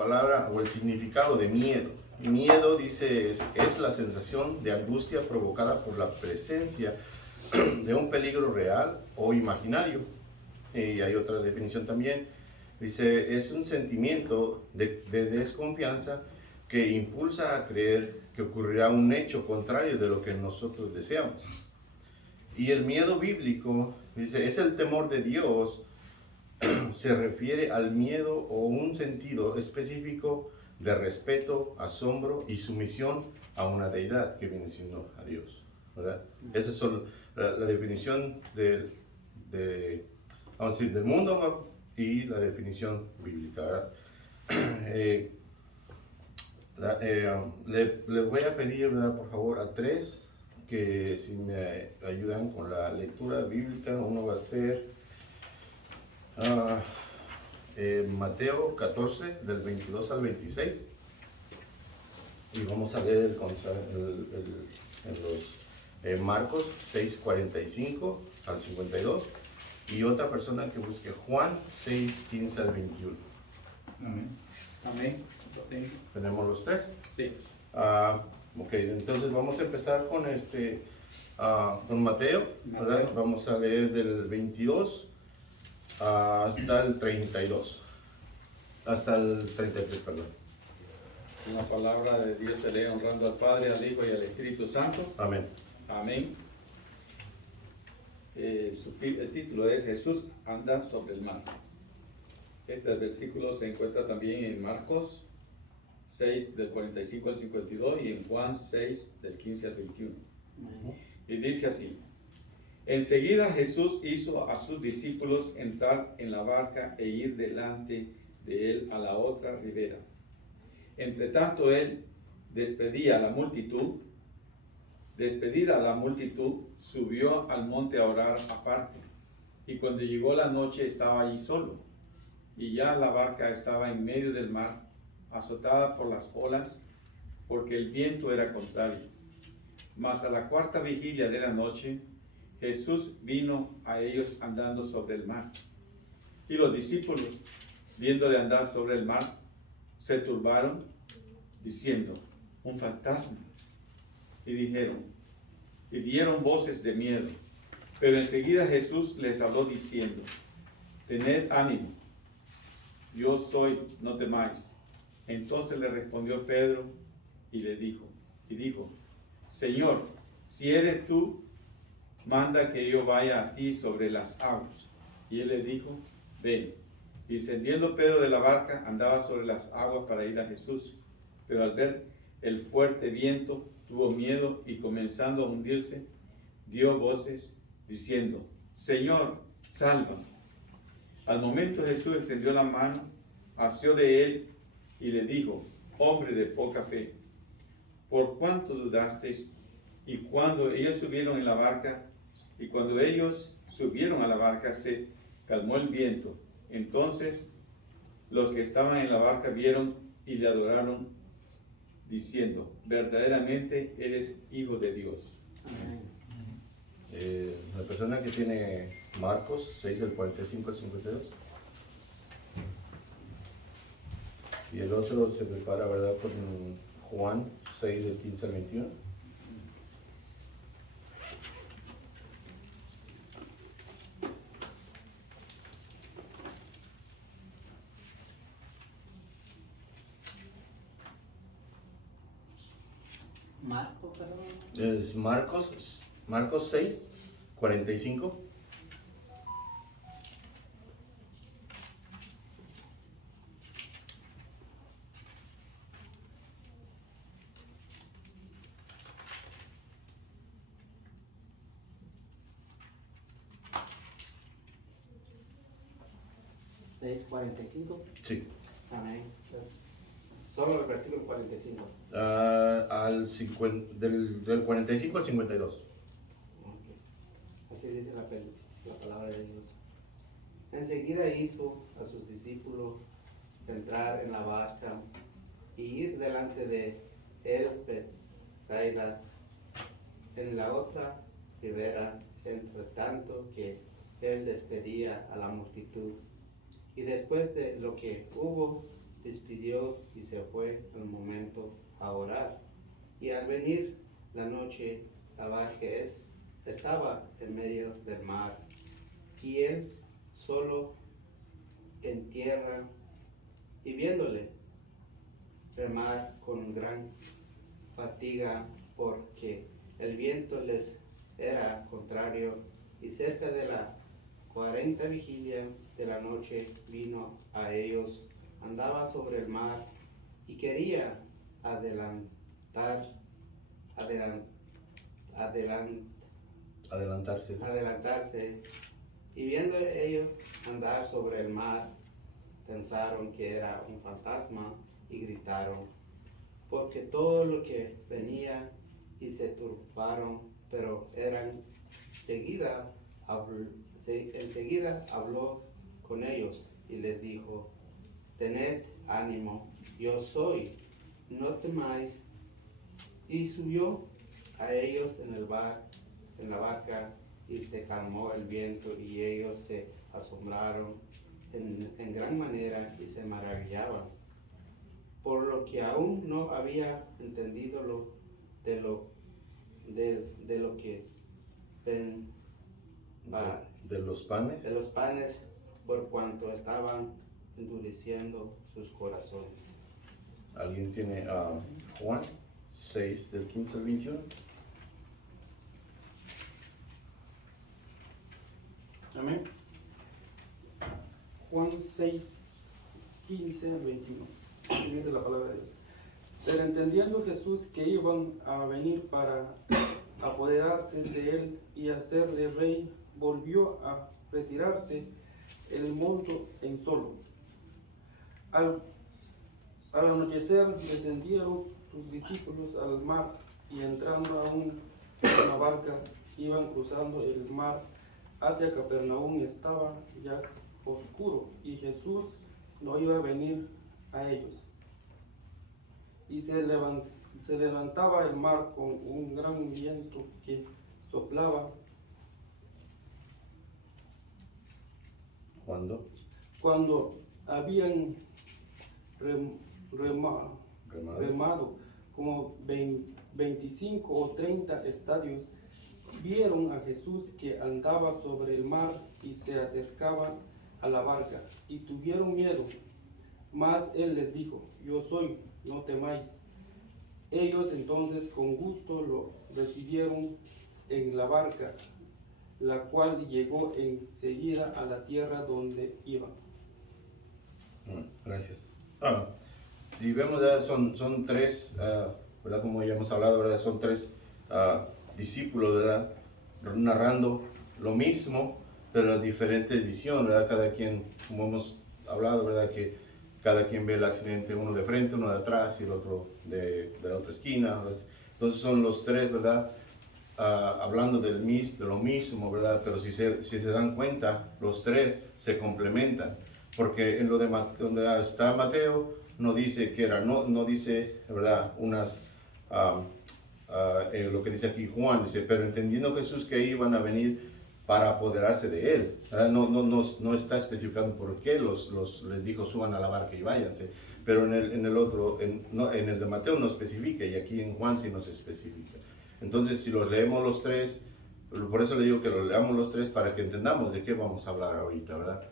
palabra o el significado de miedo. Miedo, dice, es la sensación de angustia provocada por la presencia de un peligro real o imaginario. Y hay otra definición también. Dice, es un sentimiento de desconfianza que impulsa a creer que ocurrirá un hecho contrario de lo que nosotros deseamos. Y el miedo bíblico, dice, es el temor de Dios. Se refiere al miedo o un sentido específico de respeto, asombro y sumisión a una deidad que viene siendo a Dios, ¿verdad? Esa es la definición vamos a decir, del mundo y la definición bíblica, ¿verdad? Le voy a pedir, ¿verdad? Por favor, a tres que si me ayudan con la lectura bíblica. Uno va a ser Mateo 14, del 22 al 26. Y vamos a leer Marcos 6, 45 al 52. Y otra persona que busque Juan 6, 15 al 21. Amén. Amén. ¿Tenemos los tres? Sí. Ok, entonces vamos a empezar con Mateo, ¿verdad? Vamos a leer del 22 hasta el 32. Hasta el 33, perdón. La palabra de Dios se lee honrando al Padre, al Hijo y al Espíritu Santo. Amén. Amén. El título es Jesús anda sobre el mar. Este versículo se encuentra también en Marcos 6, del 45 al 52 y en Juan 6, del 15 al 21. Y dice así: enseguida Jesús hizo a sus discípulos entrar en la barca e ir delante de él a la otra ribera. Entre tanto él despedida a la multitud, subió al monte a orar aparte. Y cuando llegó la noche estaba allí solo. Y ya la barca estaba en medio del mar, azotada por las olas, porque el viento era contrario. Mas a la cuarta vigilia de la noche, Jesús vino a ellos andando sobre el mar. Y los discípulos, viéndole andar sobre el mar, se turbaron, diciendo: un fantasma. Y dieron voces de miedo. Pero enseguida Jesús les habló diciendo: tened ánimo, yo soy, no temáis. Entonces le respondió Pedro y dijo: Señor, si eres tú, manda que yo vaya a ti sobre las aguas. Y él le dijo: ven. Y descendiendo Pedro de la barca, andaba sobre las aguas para ir a Jesús. Pero al ver el fuerte viento, tuvo miedo y comenzando a hundirse, dio voces diciendo: Señor, sálvame. Al momento Jesús extendió la mano, asió de él y le dijo: hombre de poca fe, ¿por cuánto dudasteis? Y cuando ellos subieron a la barca, se calmó el viento. Entonces los que estaban en la barca vieron y le adoraron, diciendo: verdaderamente eres Hijo de Dios. La persona que tiene Marcos 6, del 45 al 52. Y el otro se prepara, ¿verdad?, con Juan 6, del 15 al 21. Es Marcos 6, 45. ¿6:45? Sí. Amén. Solo el versículo 45. Del 45 al 52. Okay. Así dice la palabra de Dios. Enseguida hizo a sus discípulos entrar en la barca y ir delante de él Bethsaida, en la otra ribera, entre tanto que él despedía a la multitud. Y después de lo que hubo despidió y se fue al momento a orar. Y al venir la noche, la barca estaba en medio del mar, y él solo en tierra, y viéndole remar con gran fatiga, porque el viento les era contrario, y cerca de la 40 vigilia de la noche vino a ellos, andaba sobre el mar, y quería adelantarse, y viendo ellos andar sobre el mar, pensaron que era un fantasma y gritaron, porque todo lo que venía, y se turbaron, pero enseguida habló con ellos y les dijo: tened ánimo, yo soy, no temáis. Y subió a ellos en la barca, y se calmó el viento, y ellos se asombraron en gran manera y se maravillaban, por lo que aún no había entendido de lo que De los panes. de los panes, por cuanto estaban endureciendo sus corazones. ¿Alguien tiene Juan 6 del 15 al 21? Amén. Juan 6, 15 al 21. Así dice la palabra de Dios. Pero entendiendo Jesús que iban a venir para apoderarse de él y hacerle rey, volvió a retirarse el monte en solo. Al anochecer descendieron sus discípulos al mar, y entrando en una barca iban cruzando el mar hacia Capernaum. Estaba ya oscuro y Jesús no iba a venir a ellos. Y se levantaba el mar con un gran viento que soplaba. ¿Cuándo? Cuando habían remado como 25 o 30 estadios, vieron a Jesús que andaba sobre el mar y se acercaba a la barca, y tuvieron miedo. Mas él les dijo: yo soy, no temáis. Ellos entonces con gusto lo recibieron en la barca, la cual llegó enseguida a la tierra donde iban. Gracias. Si vemos, ¿verdad? Son tres, ¿verdad? Como ya hemos hablado, ¿verdad? Son tres discípulos, ¿verdad? Narrando lo mismo, pero en diferentes visiones, ¿verdad? Cada quien, como hemos hablado, ¿verdad? Que cada quien ve el accidente, uno de frente, uno de atrás y el otro de la otra esquina, ¿verdad? Entonces son los tres, ¿verdad? Hablando de lo mismo, ¿verdad? Pero si se dan cuenta, los tres se complementan, porque en lo de donde está Mateo no dice que era, no dice, ¿verdad? Lo que dice aquí Juan, dice: pero entendiendo Jesús que iban a venir para apoderarse de él, ¿verdad? No está especificando por qué les dijo: suban a la barca y váyanse, pero en el otro, en el de Mateo no especifica, y aquí en Juan sí nos especifica. Entonces, si los leemos los tres, por eso le digo que los leamos los tres para que entendamos de qué vamos a hablar ahorita, ¿verdad?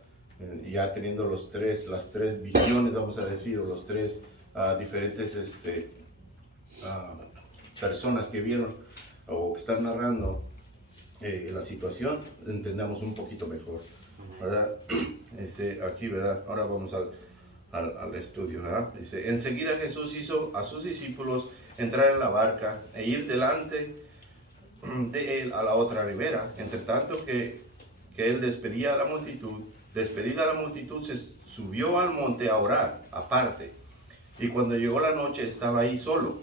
Ya teniendo las tres visiones, vamos a decir, o los tres diferentes personas que vieron o que están narrando la situación, entendamos un poquito mejor, ¿verdad? Aquí, ¿verdad? Ahora vamos al estudio, ¿verdad? Dice: enseguida Jesús hizo a sus discípulos entrar en la barca e ir delante de él a la otra ribera, entre tanto que él despedida a la multitud, se subió al monte a orar aparte. Y cuando llegó la noche estaba ahí solo,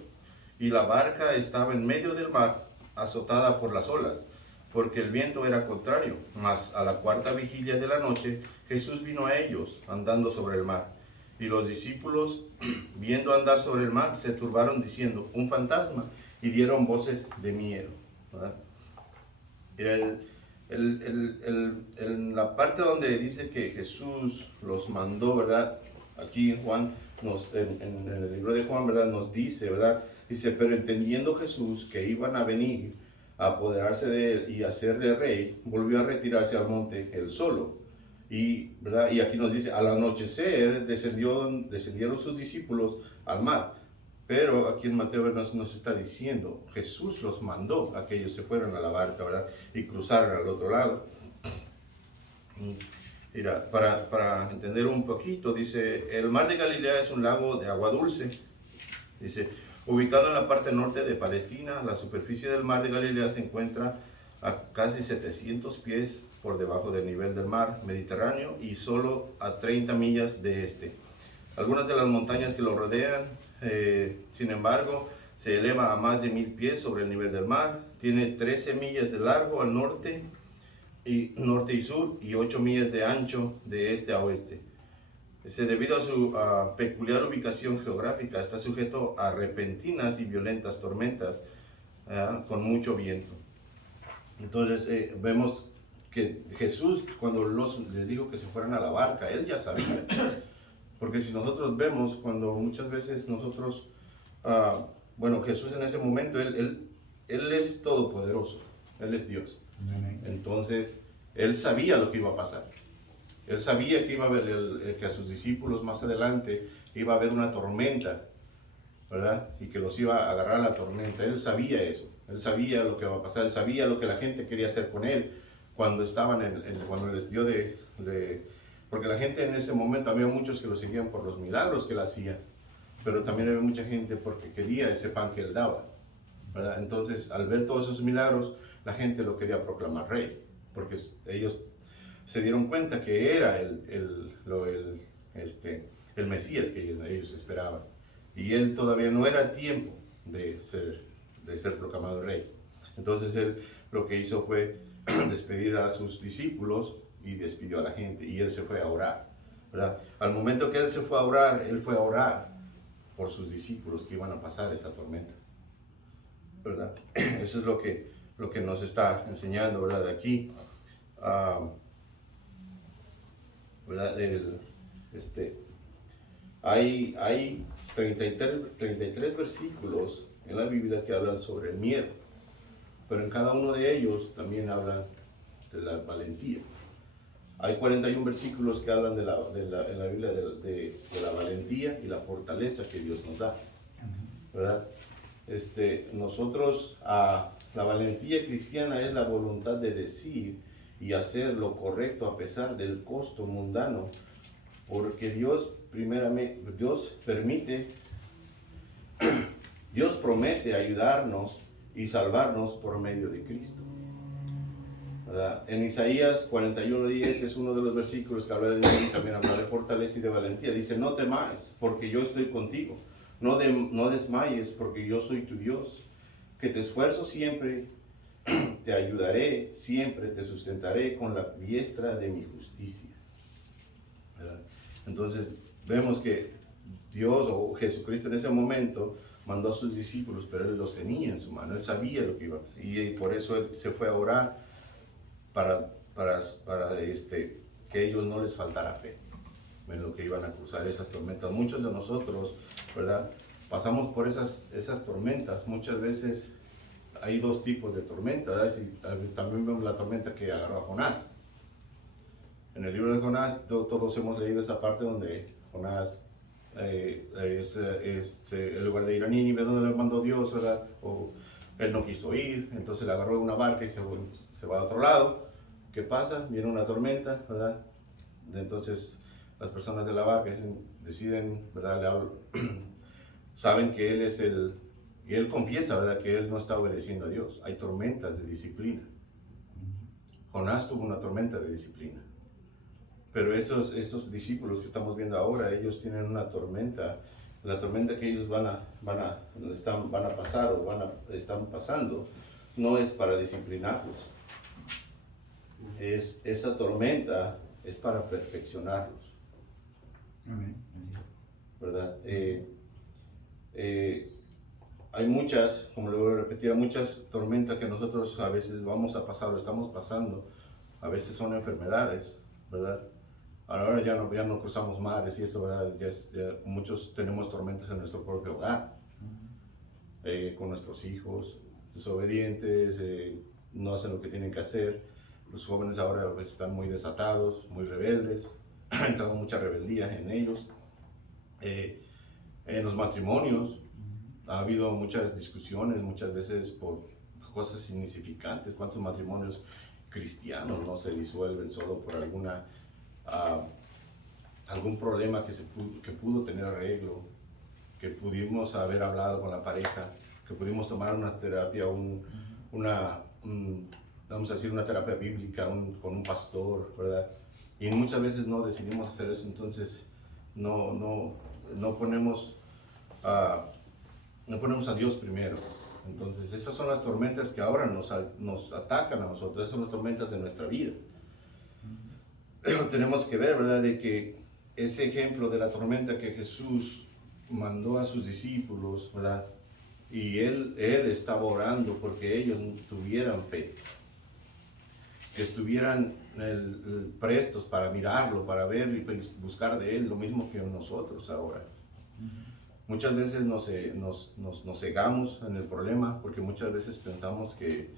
y la barca estaba en medio del mar, azotada por las olas, porque el viento era contrario. Mas a la 4ª vigilia de la noche Jesús vino a ellos andando sobre el mar. Y los discípulos, viendo andar sobre el mar, se turbaron diciendo: un fantasma, y dieron voces de miedo, ¿verdad? En la parte donde dice que Jesús los mandó, ¿verdad? Aquí en Juan en el libro de Juan, ¿verdad? Nos dice, ¿verdad? Dice, pero entendiendo Jesús que iban a venir a apoderarse de él y hacerle rey, volvió a retirarse al monte él solo. Y, ¿verdad? Y aquí nos dice, al anochecer descendieron sus discípulos al mar. Pero aquí en Mateo nos está diciendo, Jesús los mandó a que ellos se fueran a la barca, ¿verdad? Y cruzaran al otro lado. Mira, para entender un poquito, dice, el mar de Galilea es un lago de agua dulce. Dice, ubicado en la parte norte de Palestina, la superficie del mar de Galilea se encuentra a casi 700 pies por debajo del nivel del mar Mediterráneo y solo a 30 millas de este. Algunas de las montañas que lo rodean, sin embargo, se eleva a más de 1000 pies sobre el nivel del mar. Tiene 13 millas de largo al norte y sur y 8 millas de ancho de este a oeste. Debido a su peculiar ubicación geográfica, está sujeto a repentinas y violentas tormentas con mucho viento. Entonces vemos que Jesús, cuando les dijo que se fueran a la barca, él ya sabía. Porque si nosotros vemos, cuando muchas veces nosotros, bueno, Jesús en ese momento, él es todopoderoso, él es Dios. Entonces, él sabía lo que iba a pasar. Él sabía que iba a haber, que a sus discípulos más adelante iba a haber una tormenta, ¿verdad? Y que los iba a agarrar la tormenta. Él sabía eso. Él sabía lo que iba a pasar. Él sabía lo que la gente quería hacer con él cuando estaban cuando les dio porque la gente en ese momento, había muchos que lo seguían por los milagros que él hacía, pero también había mucha gente porque quería ese pan que él daba, ¿verdad? Entonces, al ver todos esos milagros, la gente lo quería proclamar rey, porque ellos se dieron cuenta que era el Mesías que ellos esperaban. Y él todavía no era tiempo de ser proclamado rey. Entonces él lo que hizo fue despedir a sus discípulos y despidió a la gente. Y él se fue a orar, ¿verdad? Al momento que él se fue a orar, él fue a orar por sus discípulos que iban a pasar esta tormenta, ¿verdad? Eso es lo que nos está enseñando, ¿verdad? De aquí. ¿Verdad? Hay 33 versículos en la Biblia que hablan sobre el miedo, pero en cada uno de ellos también hablan de la valentía. Hay 41 versículos que hablan en la Biblia de la valentía y la fortaleza que Dios nos da, ¿verdad? Nosotros, la valentía cristiana es la voluntad de decir y hacer lo correcto a pesar del costo mundano, porque Dios promete ayudarnos y salvarnos por medio de Cristo, ¿verdad? En Isaías 41:10 es uno de los versículos que habla de miedo y también habla de fortaleza y de valentía. Dice, no temáis, porque yo estoy contigo. No desmayes, porque yo soy tu Dios, que te esfuerzo siempre, te ayudaré, siempre te sustentaré con la diestra de mi justicia, ¿verdad? Entonces vemos que Dios o Jesucristo en ese momento mandó a sus discípulos, pero él los tenía en su mano, él sabía lo que iba a hacer, y por eso él se fue a orar para que ellos no les faltara fe en lo que iban a cruzar esas tormentas. Muchos de nosotros, ¿verdad?, pasamos por esas tormentas. Muchas veces hay dos tipos de tormentas, y también vemos la tormenta que agarró a Jonás. En el libro de Jonás, todos hemos leído esa parte donde Jonás en lugar de ir a Nínive, donde le mandó Dios, ¿verdad? O él no quiso ir, entonces le agarró una barca y se va a otro lado. ¿Qué pasa? Viene una tormenta, ¿verdad? Entonces las personas de la barca deciden, ¿verdad? Saben que él es y él confiesa, ¿verdad?, que él no está obedeciendo a Dios. Hay tormentas de disciplina. Jonás tuvo una tormenta de disciplina. Pero estos discípulos que estamos viendo ahora, ellos tienen una tormenta. La tormenta que ellos van a pasar o están pasando no es para disciplinarlos. Esa tormenta es para perfeccionarlos. Amén. ¿Verdad? Hay muchas, como le voy a repetir, hay muchas tormentas que nosotros a veces vamos a pasar o estamos pasando. A veces son enfermedades, ¿verdad? Ahora ya no cruzamos mares y eso, ¿verdad? Ya muchos tenemos tormentas en nuestro propio hogar, con nuestros hijos, desobedientes, no hacen lo que tienen que hacer. Los jóvenes ahora pues, están muy desatados, muy rebeldes, ha entrado mucha rebeldía en ellos. En los matrimonios ha habido muchas discusiones, muchas veces por cosas insignificantes. ¿Cuántos matrimonios cristianos no se disuelven solo por algún problema que pudo tener arreglo, que pudimos haber hablado con la pareja, que pudimos tomar una terapia, vamos a decir, una terapia bíblica con un pastor, ¿verdad? Y muchas veces no decidimos hacer eso, entonces no ponemos a Dios primero. Entonces esas son las tormentas que ahora nos atacan a nosotros, esas son las tormentas de nuestra vida. Pero tenemos que ver, ¿verdad?, de que ese ejemplo de la tormenta que Jesús mandó a sus discípulos, ¿verdad? Y él estaba orando porque ellos tuvieran fe, que estuvieran prestos para mirarlo, para ver y buscar de él lo mismo que nosotros ahora. Muchas veces nos cegamos en el problema porque muchas veces pensamos que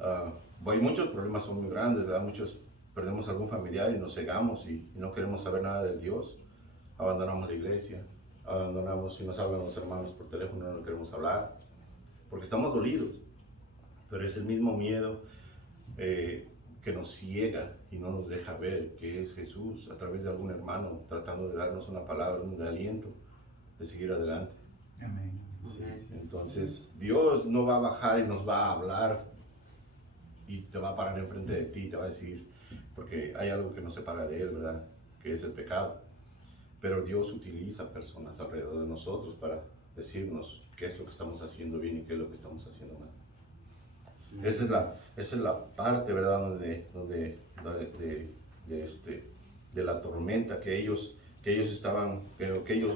hay muchos problemas, son muy grandes, ¿verdad? Muchos perdemos algún familiar y nos cegamos y no queremos saber nada de Dios. Abandonamos la iglesia, abandonamos, si nos hablan los hermanos por teléfono, no queremos hablar porque estamos dolidos. Pero es el mismo miedo que nos ciega y no nos deja ver que es Jesús a través de algún hermano tratando de darnos una palabra de aliento, de seguir adelante. Amén. Sí. Entonces Dios no va a bajar y nos va a hablar y te va a parar enfrente de ti, te va a decir, porque hay algo que nos separa de Él, ¿verdad? Que es el pecado. Pero Dios utiliza personas alrededor de nosotros para decirnos qué es lo que estamos haciendo bien y qué es lo que estamos haciendo mal. Esa es la parte, ¿verdad? De la tormenta que ellos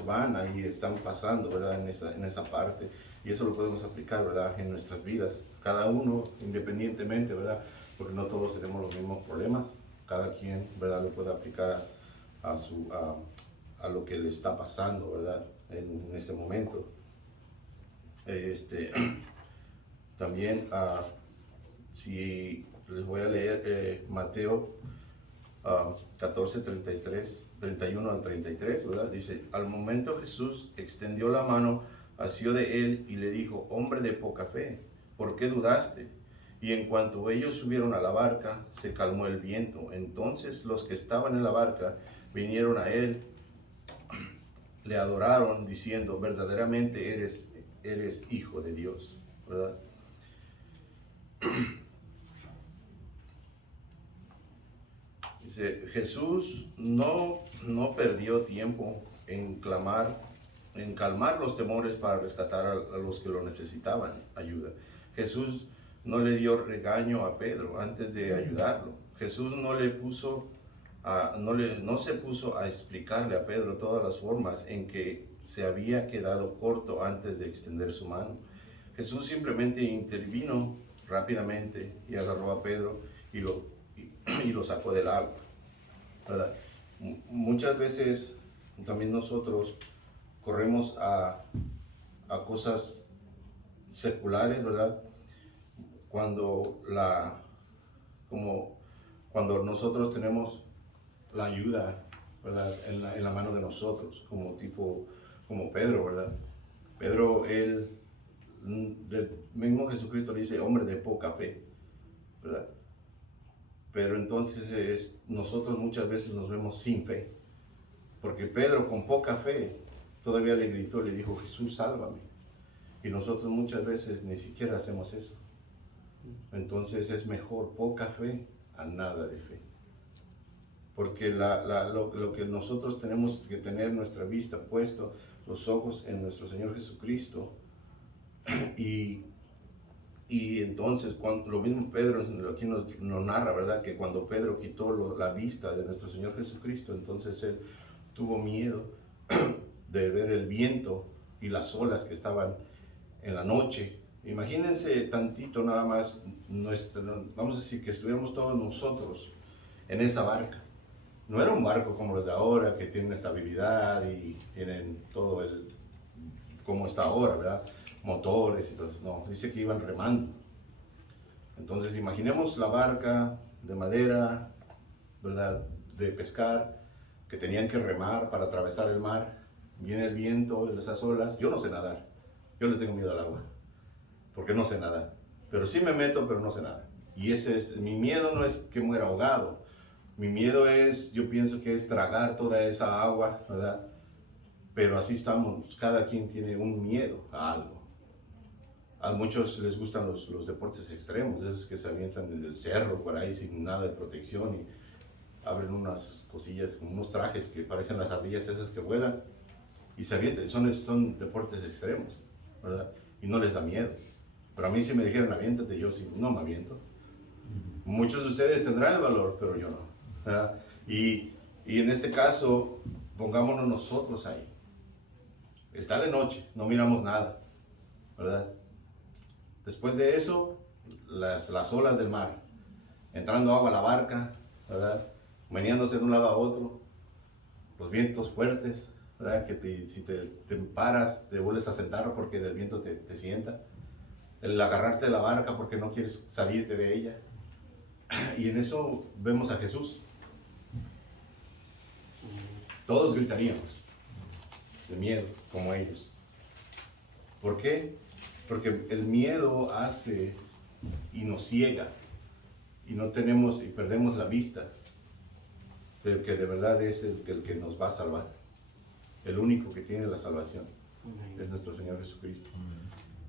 van ahí, están pasando, ¿verdad? En esa parte. Y eso lo podemos aplicar, ¿verdad? En nuestras vidas, cada uno independientemente, ¿verdad? Porque no todos tenemos los mismos problemas. Cada quien, ¿verdad? Lo puede aplicar a lo que le está pasando, ¿verdad? En ese momento. También, si les voy a leer Mateo 14, 31 al 33, ¿verdad? Dice, al momento Jesús extendió la mano, asió de él y le dijo, hombre de poca fe, ¿por qué dudaste? Y en cuanto ellos subieron a la barca, se calmó el viento. Entonces los que estaban en la barca vinieron a él, le adoraron diciendo, verdaderamente eres hijo de Dios, ¿verdad? Dice, Jesús no perdió tiempo en calmar los temores para rescatar a los que lo necesitaban ayuda. Jesús no le dio regaño a Pedro antes de ayudarlo. Jesús no se puso a explicarle a Pedro todas las formas en que se había quedado corto antes de extender su mano. Jesús simplemente intervino rápidamente y agarró a Pedro y lo sacó del agua, ¿verdad? Muchas veces también nosotros corremos a cosas seculares, ¿verdad? Cuando nosotros tenemos la ayuda, ¿verdad? En la mano de nosotros, como Pedro, ¿verdad? Pedro, el mismo Jesucristo le dice, hombre de poca fe, ¿verdad? Pero entonces nosotros muchas veces nos vemos sin fe, porque Pedro con poca fe todavía le gritó, le dijo, Jesús, sálvame. Y nosotros muchas veces ni siquiera hacemos eso. Entonces es mejor poca fe a nada de fe. Porque lo que nosotros tenemos que tener nuestra vista puesto, los ojos en nuestro Señor Jesucristo. Y entonces, lo mismo Pedro aquí nos narra, ¿verdad? Que cuando Pedro quitó la vista de nuestro Señor Jesucristo, entonces él tuvo miedo de ver el viento y las olas que estaban en la noche. Imagínense tantito nada más, vamos a decir que estuviéramos todos nosotros en esa barca, no era un barco como los de ahora, que tienen estabilidad y tienen todo el, como está ahora, ¿verdad? Motores y todo eso. No, dice que iban remando. Entonces imaginemos la barca de madera, ¿verdad? De pescar, que tenían que remar para atravesar el mar. Viene el viento, esas olas. Yo no sé nadar. Yo le tengo miedo al agua, porque no sé nadar. Pero sí me meto, pero no sé nadar. Y ese es, mi miedo no es que muera ahogado. Mi miedo es, yo pienso que es tragar toda esa agua, ¿verdad? Pero así estamos, cada quien tiene un miedo a algo. A muchos les gustan los deportes extremos, esos que se avientan desde el cerro por ahí sin nada de protección y abren unas cosillas, como unos trajes que parecen las ardillas esas que vuelan y se avientan. Son deportes extremos, ¿verdad? Y no les da miedo. Pero a mí si me dijeran aviéntate, yo sí, no me aviento. Muchos de ustedes tendrán el valor, pero yo no, ¿verdad? Y en este caso, pongámonos nosotros ahí. Está de noche, no miramos nada, ¿verdad? Después de eso, las olas del mar, entrando agua a la barca, ¿verdad? Meneándose de un lado a otro, los vientos fuertes, ¿verdad? Que si te paras, te vuelves a sentar porque el viento te sienta. El agarrarte de la barca porque no quieres salirte de ella. Y en eso vemos a Jesús. Todos gritaríamos de miedo, como ellos. ¿Por qué? Porque el miedo hace y nos ciega y no tenemos y perdemos la vista del que de verdad es el que nos va a salvar. El único que tiene la salvación es nuestro Señor Jesucristo.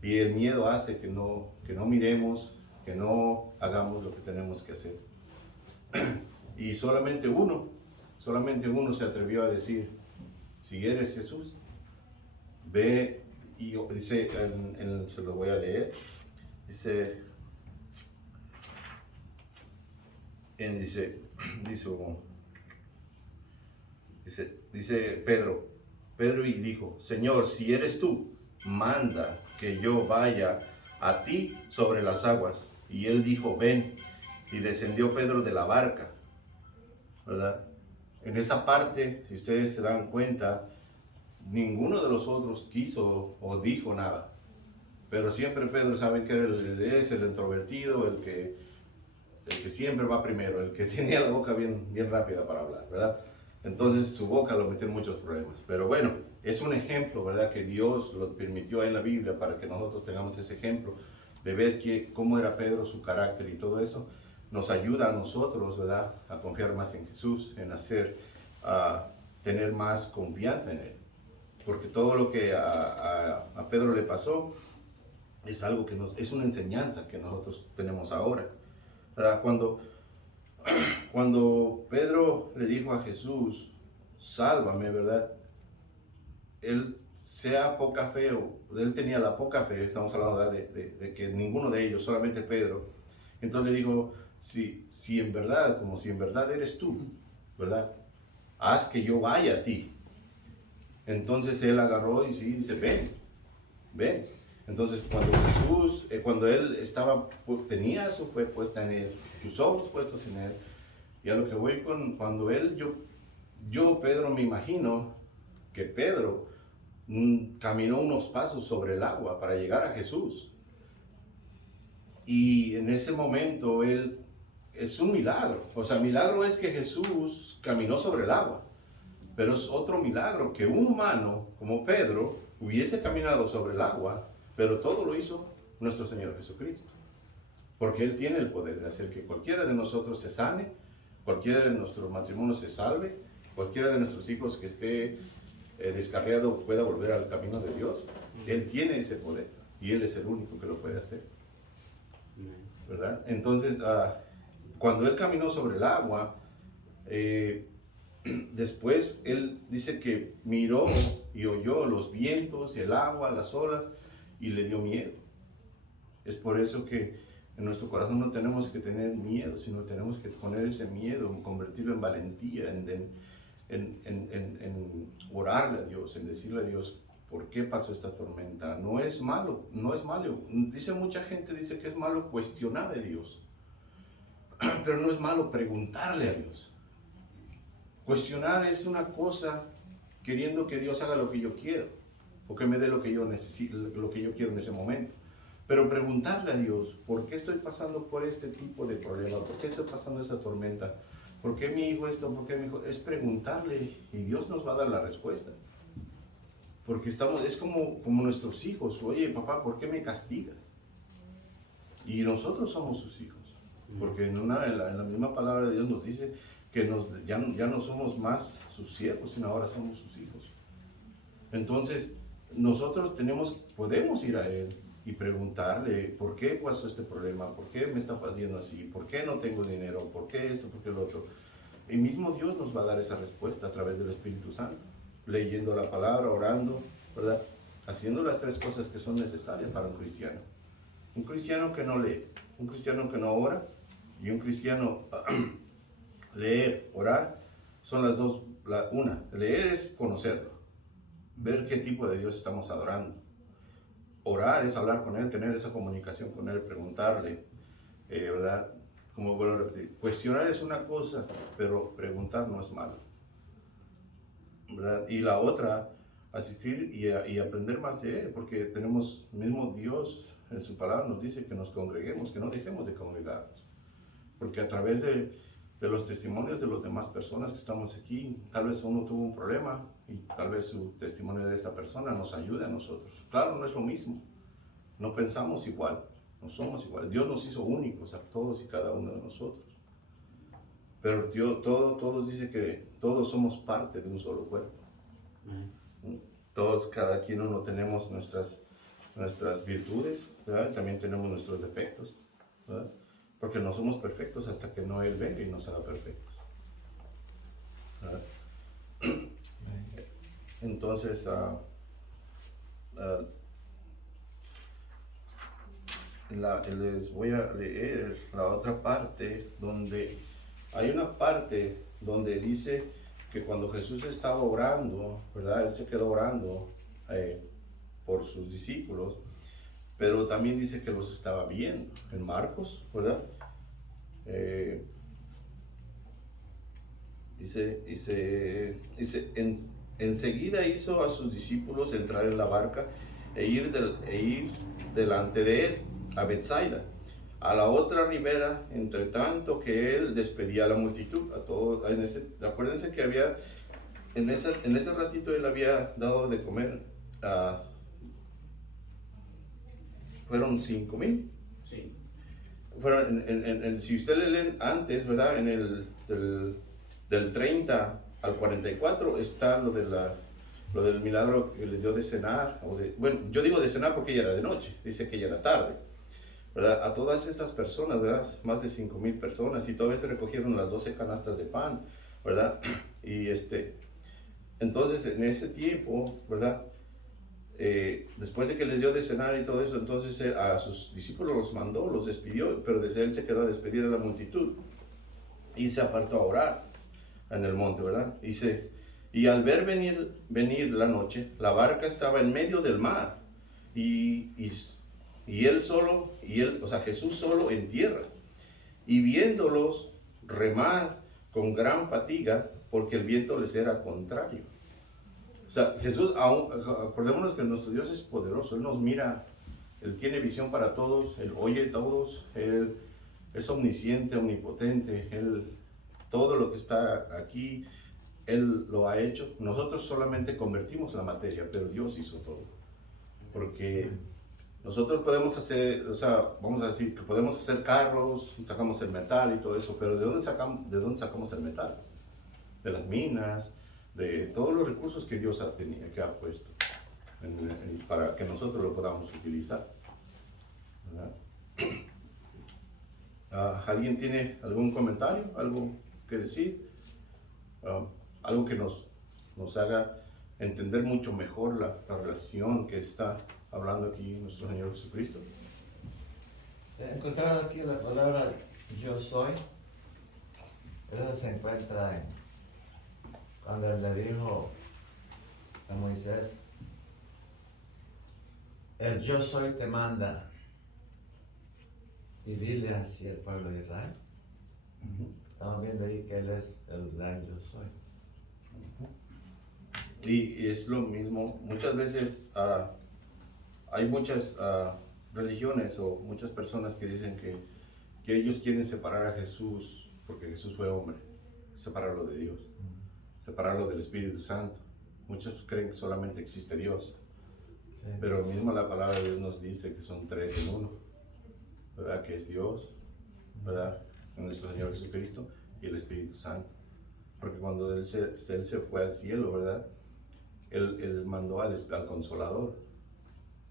Y el miedo hace que no miremos, que no hagamos lo que tenemos que hacer. Y solamente uno se atrevió a decir, si eres Jesús, ve. Y dice, se lo voy a leer, dice Pedro y dijo, Señor, si eres tú, manda que yo vaya a ti sobre las aguas. Y él dijo, ven. Y descendió Pedro de la barca, ¿verdad? En esa parte, si ustedes se dan cuenta, ninguno de los otros quiso o dijo nada. Pero siempre Pedro, saben que era el introvertido, el que siempre va primero, el que tenía la boca bien rápida para hablar, ¿verdad? Entonces su boca lo metió en muchos problemas. Pero bueno, es un ejemplo, ¿verdad? Que Dios lo permitió en la Biblia para que nosotros tengamos ese ejemplo de ver cómo era Pedro, su carácter y todo eso. Nos ayuda a nosotros, ¿verdad? A confiar más en Jesús, en tener más confianza en Él. Porque todo lo que a Pedro le pasó es algo que es una enseñanza que nosotros tenemos ahora, ¿verdad? Cuando Pedro le dijo a Jesús, sálvame, ¿verdad? Él sea poca fe, él tenía la poca fe, estamos hablando, ¿verdad? De que ninguno de ellos, solamente Pedro. Entonces le dijo, si en verdad, como si en verdad eres tú, ¿verdad? Haz que yo vaya a ti. Entonces él agarró y dice, ven. Entonces cuando él tenía su fe puesta en él, sus ojos puestos en él, y a lo que voy cuando yo Pedro, me imagino que Pedro caminó unos pasos sobre el agua para llegar a Jesús. Y en ese momento es un milagro. O sea, milagro es que Jesús caminó sobre el agua. Pero es otro milagro que un humano como Pedro hubiese caminado sobre el agua, pero todo lo hizo nuestro Señor Jesucristo. Porque Él tiene el poder de hacer que cualquiera de nosotros se sane, cualquiera de nuestros matrimonios se salve, cualquiera de nuestros hijos que esté descarriado pueda volver al camino de Dios. Él tiene ese poder y Él es el único que lo puede hacer, ¿verdad? Entonces, cuando Él caminó sobre el agua, después Él dice que miró y oyó los vientos y el agua, las olas, y le dio miedo. Es por eso que en nuestro corazón no tenemos que tener miedo, sino tenemos que poner ese miedo, convertirlo en valentía, en orarle a Dios, en decirle a Dios, ¿por qué pasó esta tormenta? No es malo. Mucha gente dice que es malo cuestionar a Dios, pero no es malo preguntarle a Dios. Cuestionar es una cosa queriendo que Dios haga lo que yo quiero, o que me dé lo que yo necesito, lo que yo quiero en ese momento. Pero preguntarle a Dios, ¿por qué estoy pasando por este tipo de problema? ¿Por qué estoy pasando esta tormenta? ¿Por qué mi hijo esto? ¿Por qué mi hijo? Es preguntarle y Dios nos va a dar la respuesta. Porque es como nuestros hijos. Oye, papá, ¿por qué me castigas? Y nosotros somos sus hijos. Porque en la misma palabra de Dios nos dice que ya no somos más sus siervos, sino ahora somos sus hijos. Entonces, nosotros podemos ir a Él y preguntarle, ¿por qué pasó este problema? ¿Por qué me está pasando así? ¿Por qué no tengo dinero? ¿Por qué esto? ¿Por qué lo otro? Y mismo Dios nos va a dar esa respuesta a través del Espíritu Santo, leyendo la palabra, orando, ¿verdad? Haciendo las 3 cosas que son necesarias para un cristiano. Un cristiano que no lee, un cristiano que no ora, y un cristiano leer, orar, son las dos. Una, leer es conocerlo, ver qué tipo de Dios estamos adorando. Orar es hablar con Él, tener esa comunicación con Él, preguntarle, ¿verdad? Como vuelvo a repetir, cuestionar es una cosa, pero preguntar no es malo, ¿verdad? Y la otra, asistir y aprender más de Él, porque tenemos mismo Dios en su palabra nos dice que nos congreguemos, que no dejemos de congregarnos, porque a través de los testimonios de las demás personas que estamos aquí, tal vez uno tuvo un problema y tal vez su testimonio de esta persona nos ayude a nosotros. Claro, no es lo mismo, no pensamos igual, no somos iguales. Dios nos hizo únicos a todos y cada uno de nosotros, pero Dios, todos dice que todos somos parte de un solo cuerpo. Todos, cada quien uno tenemos nuestras virtudes, ¿verdad? También tenemos nuestros defectos, ¿verdad? Porque no somos perfectos hasta que no Él venga y nos haga perfectos, ¿verdad? Entonces, les voy a leer la otra parte, donde hay una parte donde dice que cuando Jesús estaba orando, ¿verdad? Él se quedó orando por sus discípulos, pero también dice que los estaba viendo en Marcos, ¿verdad? Dice, enseguida hizo a sus discípulos entrar en la barca e ir delante de él a Betsaida, a la otra ribera, entre tanto que él despedía a la multitud, a todos. Acuérdense que en ese ratito él había dado de comer fueron 5,000. Sí. Fueron, si usted le leen antes, ¿verdad? Del 30 al 44 está lo del milagro que le dio de cenar, bueno, yo digo de cenar porque ya era de noche, dice que ya era tarde, ¿verdad? A todas estas personas, ¿verdad? Más de 5,000 personas, y todavía se recogieron las 12 canastas de pan, ¿verdad? Y entonces en ese tiempo, ¿verdad? Después de que les dio de cenar y todo eso, entonces a sus discípulos los mandó, los despidió, pero desde él se quedó a despedir a la multitud y se apartó a orar en el monte, ¿verdad? Dice, y al ver venir la noche, la barca estaba en medio del mar y él solo, o sea, Jesús solo en tierra, y viéndolos remar con gran fatiga porque el viento les era contrario. O sea, Jesús, acordémonos que nuestro Dios es poderoso, Él nos mira, Él tiene visión para todos, Él oye a todos, Él es omnisciente, omnipotente, Él, todo lo que está aquí, Él lo ha hecho. Nosotros solamente convertimos la materia, pero Dios hizo todo. Porque nosotros podemos hacer, o sea, vamos a decir que podemos hacer carros, sacamos el metal y todo eso, pero ¿de dónde sacamos el metal? De las minas, de todos los recursos que Dios que ha puesto para que nosotros lo podamos utilizar, ¿verdad? ¿Alguien tiene algún comentario, algo que decir? Algo que nos haga entender mucho mejor la relación que está hablando aquí nuestro Señor Jesucristo. He encontrado aquí la palabra yo soy. Eso se encuentra cuando él le dijo a Moisés, el yo soy te manda y dile así al pueblo de Israel. Estamos viendo ahí que él es el gran yo soy. Y es lo mismo, muchas veces hay muchas religiones o muchas personas que dicen que ellos quieren separar a Jesús porque Jesús fue hombre, separarlo de Dios, separarlo del Espíritu Santo. Muchos creen que solamente existe Dios, Sí. pero mismo la palabra de Dios nos dice que son tres en uno, ¿verdad? Que es Dios, ¿verdad? Nuestro Señor Jesucristo y el Espíritu Santo. Porque cuando Él se fue al cielo, ¿verdad? Él mandó al Consolador,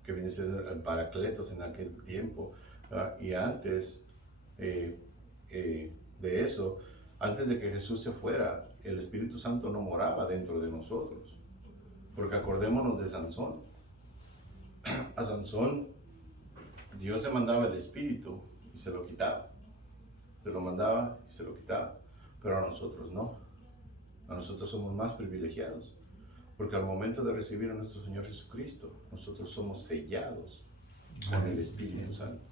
que viene siendo el Paracletos en aquel tiempo, ¿verdad? Y antes de eso, antes de que Jesús se fuera, el Espíritu Santo no moraba dentro de nosotros. Porque acordémonos de Sansón. A Sansón, Dios le mandaba el Espíritu y se lo quitaba. Se lo mandaba y se lo quitaba. Pero a nosotros no. A nosotros somos más privilegiados. Porque al momento de recibir a nuestro Señor Jesucristo, nosotros somos sellados con el Espíritu Santo.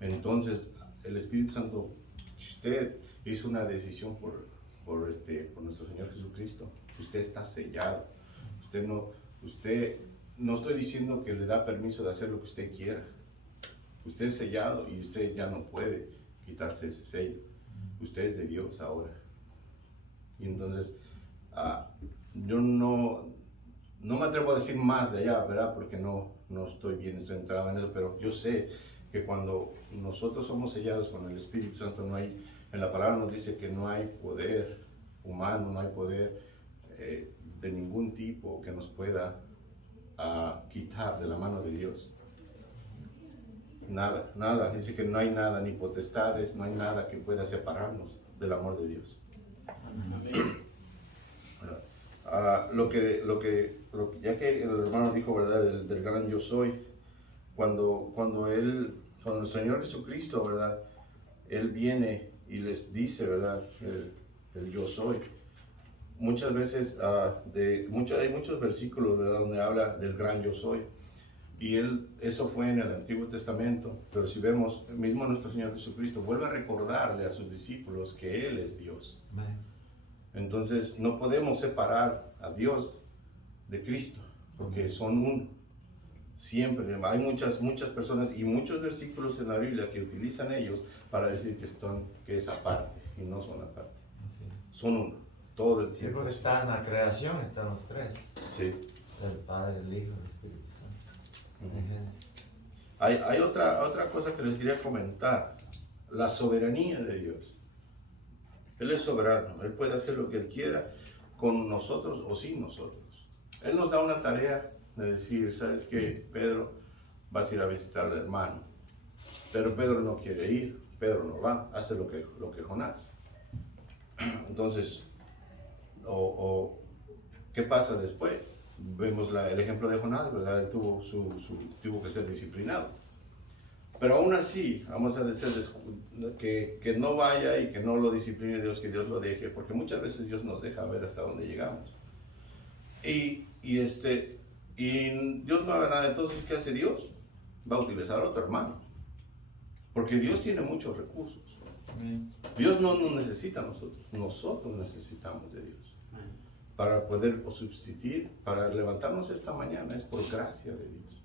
Entonces, el Espíritu Santo, si usted hizo una decisión por nuestro Señor Jesucristo, usted está sellado. Usted no estoy diciendo que le da permiso de hacer lo que usted quiera. Usted es sellado y usted ya no puede quitarse ese sello. Usted es de Dios ahora. Y entonces, yo no me atrevo a decir más de allá, ¿verdad? Porque no estoy bien centrado en eso, pero yo sé que cuando nosotros somos sellados con el Espíritu Santo, en la palabra nos dice que no hay poder humano, no hay poder de ningún tipo que nos pueda quitar de la mano de Dios. Nada, dice que no hay nada, ni potestades, no hay nada que pueda separarnos del amor de Dios. Ya que el hermano dijo, ¿verdad? Del gran yo soy, cuando el Señor Jesucristo, ¿verdad? Él viene y les dice, ¿verdad? El yo soy. Muchas veces, hay muchos versículos, ¿verdad? Donde habla del gran yo soy. Y eso fue en el Antiguo Testamento, pero si vemos, mismo nuestro Señor Jesucristo vuelve a recordarle a sus discípulos que Él es Dios. Amén. Entonces no podemos separar a Dios de Cristo, porque son uno. Siempre hay muchas personas y muchos versículos en la Biblia que utilizan ellos para decir que es aparte, y no son aparte. Así es. Son uno, todo el Sí, tiempo. porque está en la creación, están los tres. Sí. El Padre, el Hijo, el Espíritu Santo. En Génesis. Hay otra cosa que les quería comentar, la soberanía de Dios. Él es soberano, Él puede hacer lo que Él quiera con nosotros o sin nosotros. Él nos da una tarea de decir, ¿sabes qué? Pedro, vas a ir a visitar al hermano. Pero Pedro no quiere ir, Pedro no va, hace lo que Jonás. Entonces, ¿qué pasa después? Vemos el ejemplo de Jonás, ¿verdad? Él tuvo que ser disciplinado. Pero aún así, vamos a decir que no vaya y que no lo discipline Dios, que Dios lo deje, porque muchas veces Dios nos deja ver hasta dónde llegamos. Y Dios no haga nada, entonces ¿qué hace Dios? Va a utilizar a otro hermano. Porque Dios tiene muchos recursos. Amén. Dios no nos necesita a nosotros necesitamos de Dios. Para poder subsistir, para levantarnos esta mañana, es por gracia de Dios.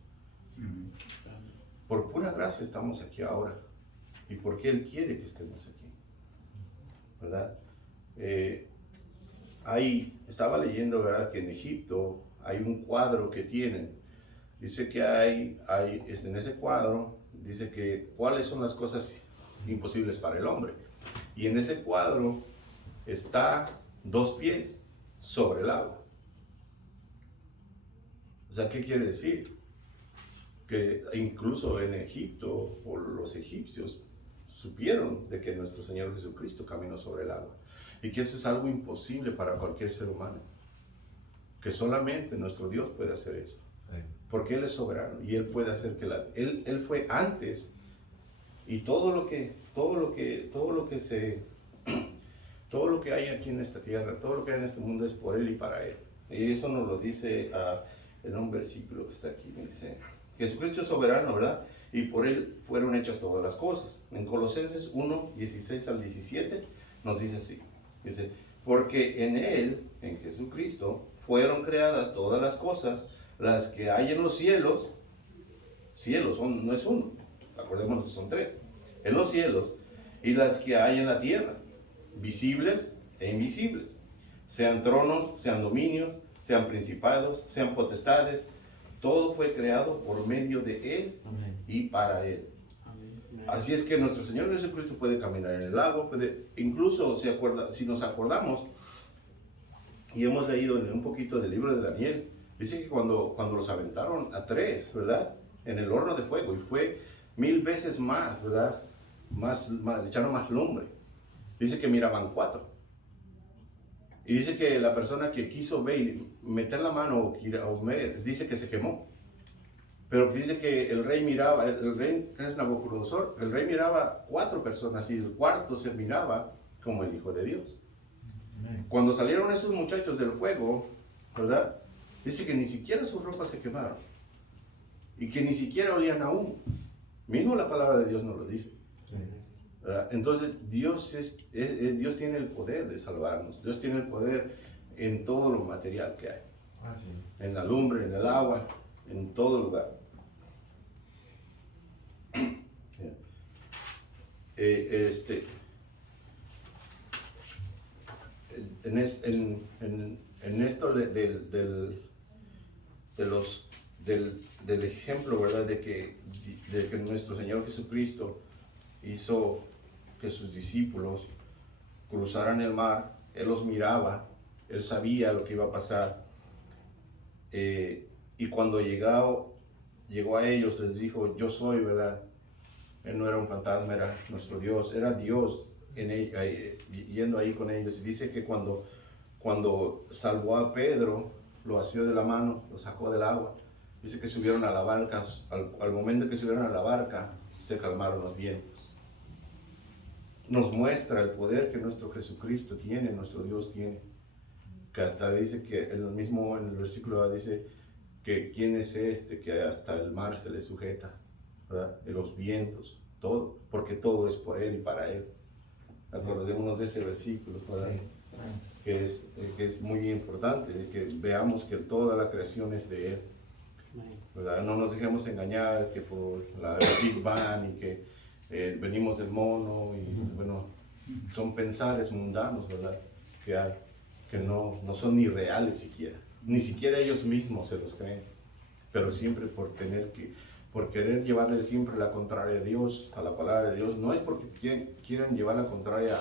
Por pura gracia estamos aquí ahora. Y porque Él quiere que estemos aquí. ¿Verdad? Estaba leyendo, ¿verdad? Que en Egipto hay un cuadro que tienen. Dice que en ese cuadro, dice que cuáles son las cosas imposibles para el hombre. Y en ese cuadro está 2 pies sobre el agua. O sea, ¿qué quiere decir? Que incluso en Egipto, por los egipcios, supieron de que nuestro Señor Jesucristo caminó sobre el agua. Y que eso es algo imposible para cualquier ser humano. Que solamente nuestro Dios puede hacer eso. Sí. Porque Él es soberano y Él puede hacer que Él fue antes. Y todo lo que hay aquí en esta tierra, todo lo que hay en este mundo es por Él y para Él. Y eso nos lo dice en un versículo que está aquí. Dice, Jesucristo es soberano, ¿verdad? Y por Él fueron hechas todas las cosas. En Colosenses 1, 16 al 17 nos dice así. Dice, porque en Él, en Jesucristo, fueron creadas todas las cosas, las que hay en los cielos. Cielos no es uno, acordémonos que son tres. En los cielos, y las que hay en la tierra, visibles e invisibles. Sean tronos, sean dominios, sean principados, sean potestades. Todo fue creado por medio de Él Amén. y para Él. Así es que nuestro Señor Jesucristo puede caminar en el agua, incluso si nos acordamos, y hemos leído un poquito del libro de Daniel, dice que cuando los aventaron a tres, ¿verdad? En el horno de fuego, y fue 1000 veces más, ¿verdad? Le echaron más lumbre. Dice que miraban 4. Y dice que la persona que quiso ver, meter la mano o ver, dice que se quemó. Pero dice que el rey miraba, el rey, que es Nabucodonosor, el rey miraba 4 personas y el cuarto se miraba como el Hijo de Dios. Amén. Cuando salieron esos muchachos del fuego, ¿verdad? Dice que ni siquiera sus ropas se quemaron. Y que ni siquiera olían a humo. Mismo la palabra de Dios nos lo dice. Sí. ¿Verdad? Entonces Dios Dios tiene el poder de salvarnos. Dios tiene el poder en todo lo material que hay. Ah, sí. En la lumbre, en el agua, en todo lugar. En esto del ejemplo, ¿verdad? De que nuestro Señor Jesucristo hizo que sus discípulos cruzaran el mar. Él los miraba, Él sabía lo que iba a pasar. Y cuando llegó a ellos, les dijo, yo soy, ¿verdad? Él no era un fantasma, era nuestro Dios, era Dios yendo ahí con ellos. Y dice que cuando salvó a Pedro, lo asió de la mano, lo sacó del agua. Dice que subieron a la barca, al momento que subieron a la barca, se calmaron los vientos. Nos muestra el poder que nuestro Jesucristo tiene, nuestro Dios tiene. Que hasta dice que en el versículo dice que quién es este que hasta el mar se le sujeta, ¿verdad? De los vientos, todo, porque todo es por Él y para Él. Acordémonos de ese versículo, ¿verdad? Que es muy importante, de que veamos que toda la creación es de Él, ¿verdad? No nos dejemos engañar que por la Big Bang y que venimos del mono y bueno, son pensares mundanos, ¿verdad? Que hay, que no son ni reales ni siquiera ellos mismos se los creen, pero siempre por querer llevarle siempre la contraria a Dios, a la palabra de Dios. No es porque quieran llevar la contraria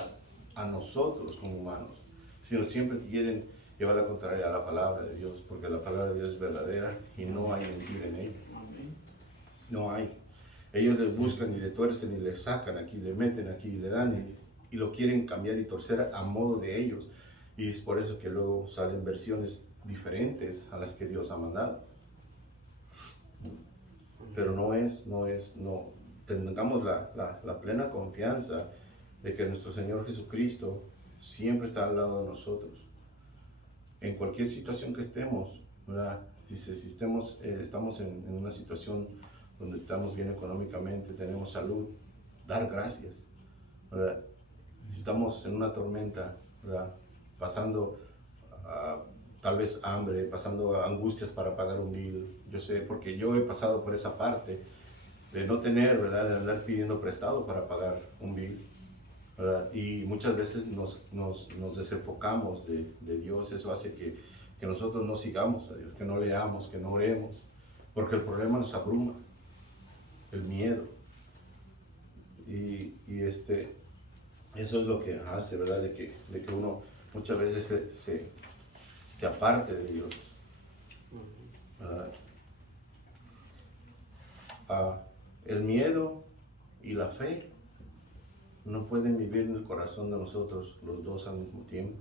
a nosotros como humanos, sino siempre quieren llevar la contraria a la palabra de Dios, porque la palabra de Dios es verdadera y no hay mentira en ella. No hay. Ellos le buscan y le tuercen y le sacan aquí, le meten aquí, le dan y lo quieren cambiar y torcer a modo de ellos. Y es por eso que luego salen versiones diferentes a las que Dios ha mandado. Pero no tengamos la plena confianza de que nuestro Señor Jesucristo siempre está al lado de nosotros. En cualquier situación que estemos, ¿verdad? Si estamos en una situación donde estamos bien económicamente, tenemos salud, dar gracias, ¿verdad? Si estamos en una tormenta, ¿verdad? Pasando tal vez hambre, pasando angustias para pagar un bill. Yo sé, porque yo he pasado por esa parte de no tener, ¿verdad? De andar pidiendo prestado para pagar un bill, ¿verdad? Y muchas veces nos desenfocamos de Dios. Eso hace que nosotros no sigamos a Dios, que no leamos, que no oremos, porque el problema nos abruma, el miedo. Y eso es lo que hace, ¿verdad? De que uno muchas veces se aparte de Dios. El miedo y la fe no pueden vivir en el corazón de nosotros los dos al mismo tiempo.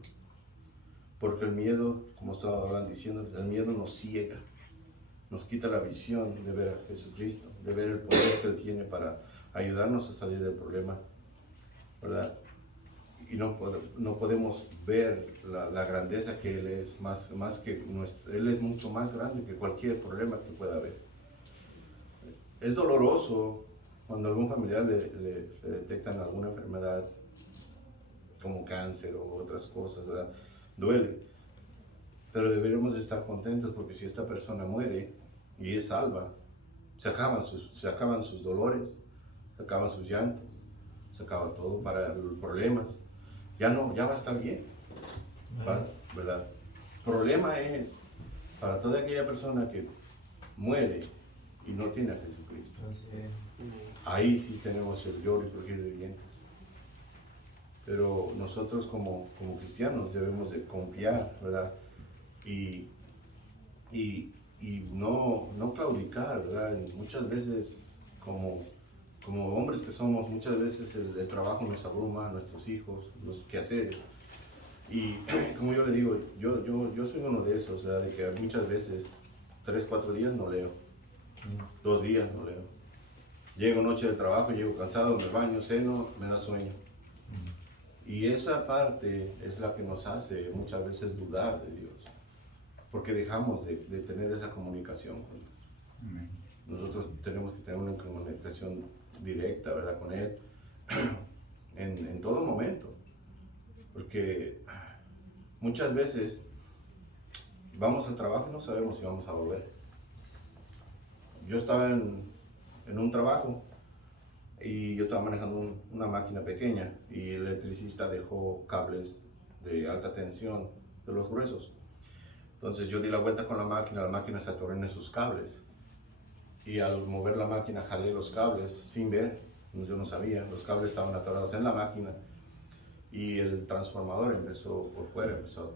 Porque el miedo, como estaban diciendo, el miedo nos ciega, nos quita la visión de ver a Jesucristo, de ver el poder que Él tiene para ayudarnos a salir del problema, ¿verdad? Y no podemos ver la grandeza que Él es, más que Él es mucho más grande que cualquier problema que pueda haber. Es doloroso cuando algún familiar le detectan alguna enfermedad como cáncer o otras cosas, ¿verdad? Duele. Pero deberíamos de estar contentos porque si esta persona muere y es salva, se acaban sus dolores, se acaban sus llantos, se acaba todo para los problemas. Ya va a estar bien, ¿verdad? El problema es para toda aquella persona que muere y no tiene a Jesucristo. Ahí sí tenemos el lloro y crujir de dientes. Pero nosotros como cristianos debemos de confiar, ¿verdad? Y no claudicar, ¿verdad? Muchas veces como hombres que somos, muchas veces el trabajo nos abruma, nuestros hijos, los quehaceres. Y como yo le digo, yo soy uno de esos, ¿verdad? De que muchas veces 3, 4 días no leo, 2 días no leo. Llego noche de trabajo, llego cansado, me baño, ceno, me da sueño. Y esa parte es la que nos hace muchas veces dudar de Dios, porque dejamos de tener esa comunicación con Dios. Nosotros tenemos que tener una comunicación directa, ¿verdad? Con Él en todo momento, porque muchas veces vamos al trabajo y no sabemos si vamos a volver. Yo estaba en un trabajo y yo estaba manejando una máquina pequeña y el electricista dejó cables de alta tensión de los gruesos. Entonces yo di la vuelta con la máquina se atoró en sus cables. Y al mover la máquina jalé los cables sin ver, yo no sabía, los cables estaban atorados en la máquina y el transformador empezó por fuera, empezó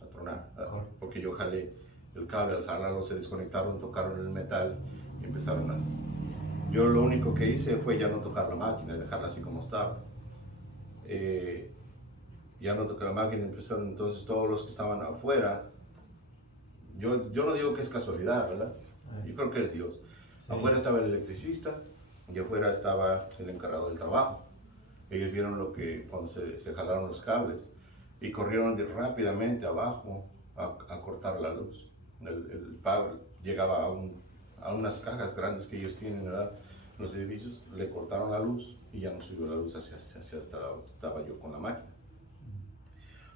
a tronar, porque yo jalé el cable, al jalarlo se desconectaron, tocaron el metal y empezaron a... Yo lo único que hice fue ya no tocar la máquina y dejarla así como estaba. Ya no toqué la máquina, empezaron entonces todos los que estaban afuera. Yo no digo que es casualidad, ¿verdad? Yo creo que es Dios. Sí. Afuera estaba el electricista y afuera estaba el encargado del trabajo. Ellos vieron cuando se jalaron los cables y corrieron rápidamente abajo a cortar la luz. El power llegaba a unas cajas grandes que ellos tienen, ¿verdad? Los edificios, le cortaron la luz y ya no subió la luz hacia estaba yo con la máquina.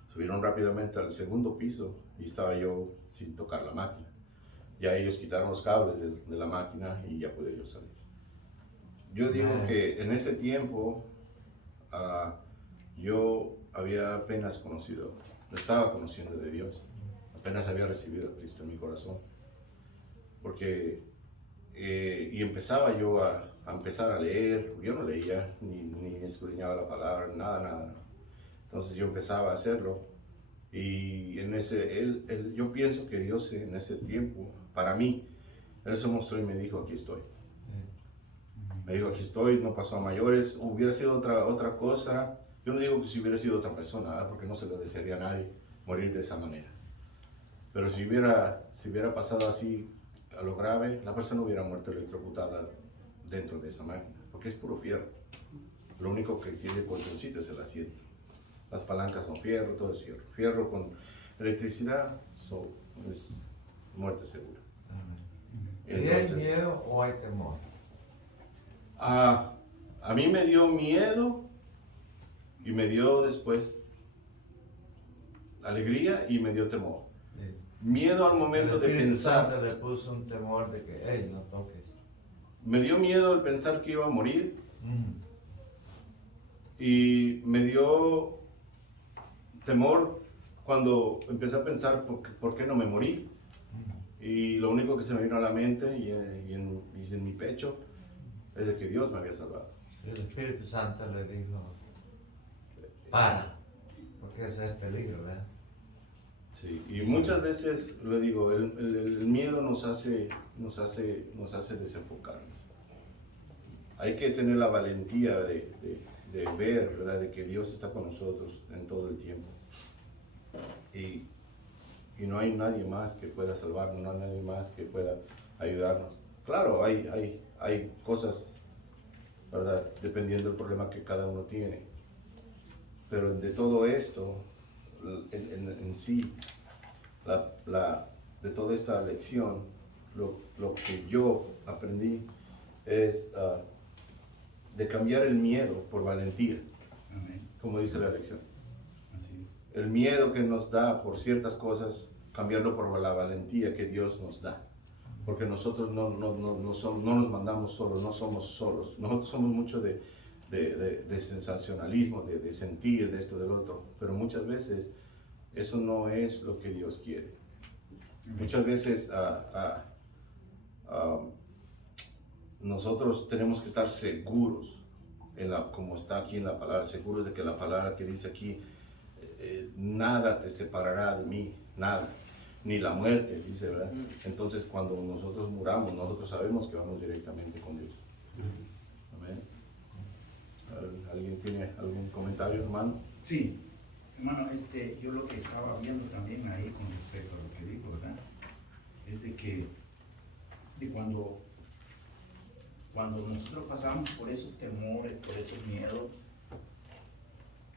Subieron rápidamente al segundo piso y estaba yo sin tocar la máquina. Ya ellos quitaron los cables de la máquina y ya pude yo salir. Yo digo que en ese tiempo yo había apenas estaba conociendo de Dios, apenas había recibido a Cristo en mi corazón, porque y empezaba yo a empezar a leer. Yo no leía ni escudriñaba la palabra, nada. Entonces yo empezaba a hacerlo y yo pienso que Dios en ese tiempo, para mí, Él se mostró y me dijo, aquí estoy. Me dijo, aquí estoy, no pasó a mayores. Hubiera sido otra cosa. Yo no digo que si hubiera sido otra persona, ¿verdad? Porque no se lo desearía a nadie morir de esa manera. Pero si hubiera pasado así a lo grave, la persona hubiera muerto electrocutada dentro de esa máquina, porque es puro fierro. Lo único que tiene colchoncito es el asiento. Las palancas son fierro, todo es fierro. Fierro con electricidad es muerte segura. Entonces, ¿hay miedo o hay temor? A mí me dio miedo y me dio después alegría y me dio temor. Sí. Miedo al momento de pensar. Santo le puso un temor de que, hey, no toques. Me dio miedo al pensar que iba a morir. Y me dio temor cuando empecé a pensar por qué no me morí. Y lo único que se me vino a la mente y en mi pecho es de que Dios me había salvado. Sí, el Espíritu Santo le dijo, para, porque ese es el peligro, ¿verdad? Sí, y muchas veces, le digo, el miedo nos hace desenfocarnos. Hay que tener la valentía de ver, ¿verdad?, de que Dios está con nosotros en todo el tiempo. Y no hay nadie más que pueda salvarnos, no hay nadie más que pueda ayudarnos. Claro, hay cosas, ¿verdad?, dependiendo del problema que cada uno tiene. Pero de todo esto, en sí, de toda esta lección, lo que yo aprendí es de cambiar el miedo por valentía. Amén. como dice la lección. Así. El miedo que nos da por ciertas cosas, cambiarlo por la valentía que Dios nos da. Porque nosotros no nos mandamos solos, no somos solos. Nosotros somos mucho de sensacionalismo, de sentir, de esto, del otro. Pero muchas veces eso no es lo que Dios quiere. Muchas veces nosotros tenemos que estar seguros, como está aquí en la palabra, seguros de que la palabra que dice aquí, nada te separará de mí, nada, ni la muerte, dice, ¿verdad? Entonces cuando nosotros muramos, nosotros sabemos que vamos directamente con Dios. Amén. ¿Alguien tiene algún comentario, hermano? Sí, hermano, yo lo que estaba viendo también ahí con respecto a lo que dijo, ¿verdad? Es de cuando nosotros pasamos por esos temores, por esos miedos,